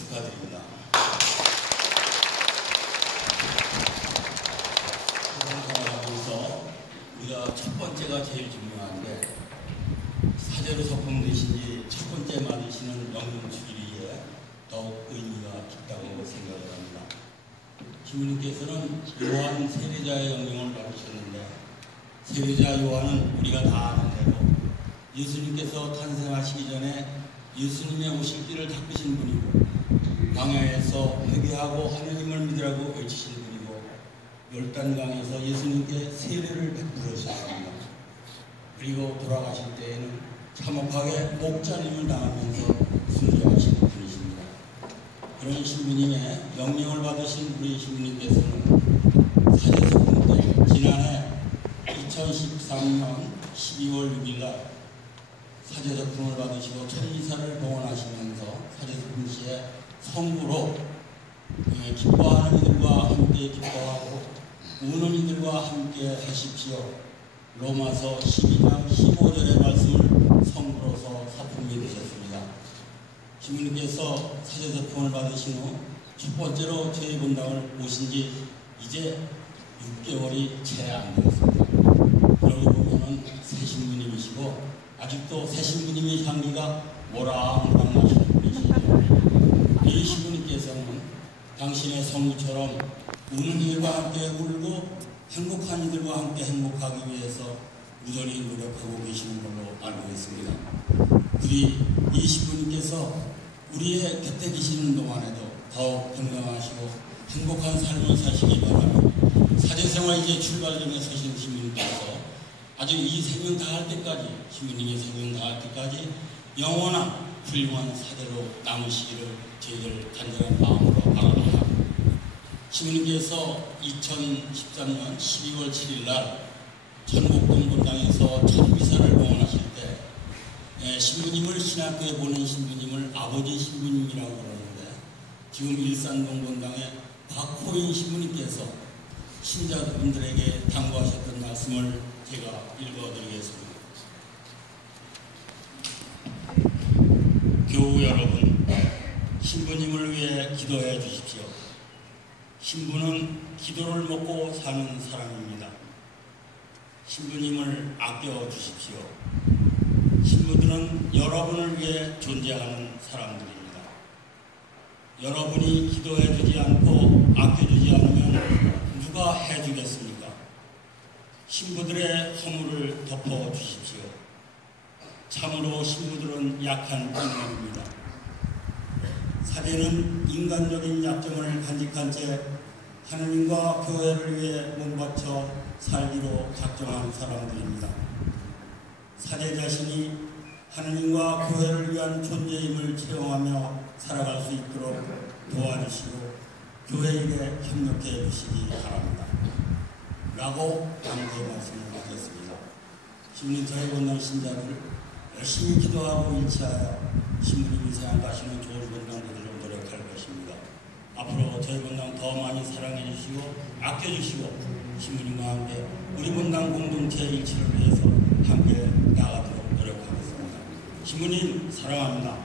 축하드립니다. 생활하면서 우리가 첫 번째가 제일 중요한데 사제로 지첫 번째 맞으시는 영등축일이에 더욱 의미가 깊다고 생각을 합니다. 주님께서는 요한 세례자의 영향을 받으셨는데 세례자 요한은 우리가 다 아는 대로 예수님께서 탄생하시기 전에 예수님의 오실 길을 닦으신 분이고 광야에서 회개하고 하느님을 믿으라고 외치신 분이고 열단강에서 예수님께 세례를 베풀으셨습니다. 그리고 돌아가실 때에는 참혹하게 목자님을 당하면서 순교하신 분이십니다. 그런 신부님의 명령을 받으신 우리 신부님께서는 사제소품 때 지난해 2013년 12월 6일 날 사제소품을 받으시고 천리사를 봉헌하시면서 사제소품 시에 성부로 예, 기뻐하는 이들과 함께 기뻐하고 우는 이들과 함께 하십시오. 로마서 12장 15절의 말씀을 성부로서 사품이 되셨습니다. 주님께서 사제소품을 받으신 후 첫 번째로 저희 본당을 오신 지 이제 6개월이 채 안 되었습니다. 그러고 보면은 새 신부님이시고 아직도 새 신부님의 향기가 모락모락 나시는 분이시죠. 이 신부님께서는 당신의 성부처럼 우는 이들과 함께 울고 행복한 이들과 함께 행복하기 위해서 무전히 노력하고 계시는 걸로 알고 있습니다. 우리 이 신부님께서 우리의 곁에 계시는 동안에도 더욱 건강하시고 행복한 삶을 사시기 바랍니다. 사제생활 이제 출발점에 서신 신부님께서 아주 이 생명 다할 때까지 신부님의 생명 다할 때까지 영원한 훌륭한 사대로 남으시기를 저희들 간절한 마음으로 바랍니다. 신부님께서 2013년 12월 7일 날 전국동 본당에서 첫 미사를 봉헌하실 때 예, 신부님을 신학교에 보낸 신부님을 아버지 신부님이라고 그러는데 지금 일산동 본당의 박호인 신부님께서 신자분들에게 당부하셨던 말씀을 제가 읽어드리겠습니다. 교우 여러분, 신부님을 위해 기도해 주십시오. 신부는 기도를 먹고 사는 사람입니다. 신부님을 아껴 주십시오. 신부들은 여러분을 위해 존재하는 사람들입니다. 여러분이 기도해 주지 않고 아껴 주지 않으면 누가 해 주겠습니까? 신부들의 허물을 덮어 주십시오. 참으로 신부들은 약한 인간입니다. 사제는 인간적인 약점을 간직한 채 하느님과 교회를 위해 몸바쳐 살기로 작정한 사람들입니다. 사제 자신이 하느님과 교회를 위한 존재임을 체험하며 살아갈 수 있도록 도와주시고 교회에게 협력해 주시기 바랍니다. 라고 강조의 말씀을 하겠습니다. 주님 저희 본당 신자들 열심히 기도하고 일치하여 신부님이 생각하시는 좋은 본당 되도록 노력할 것입니다. 앞으로 저희 본당 더 많이 사랑해 주시고 아껴 주시고 신부님과 함께 우리 본당 공동체 일치를 위해서 함께 나가도록 노력하겠습니다. 신부님 사랑합니다.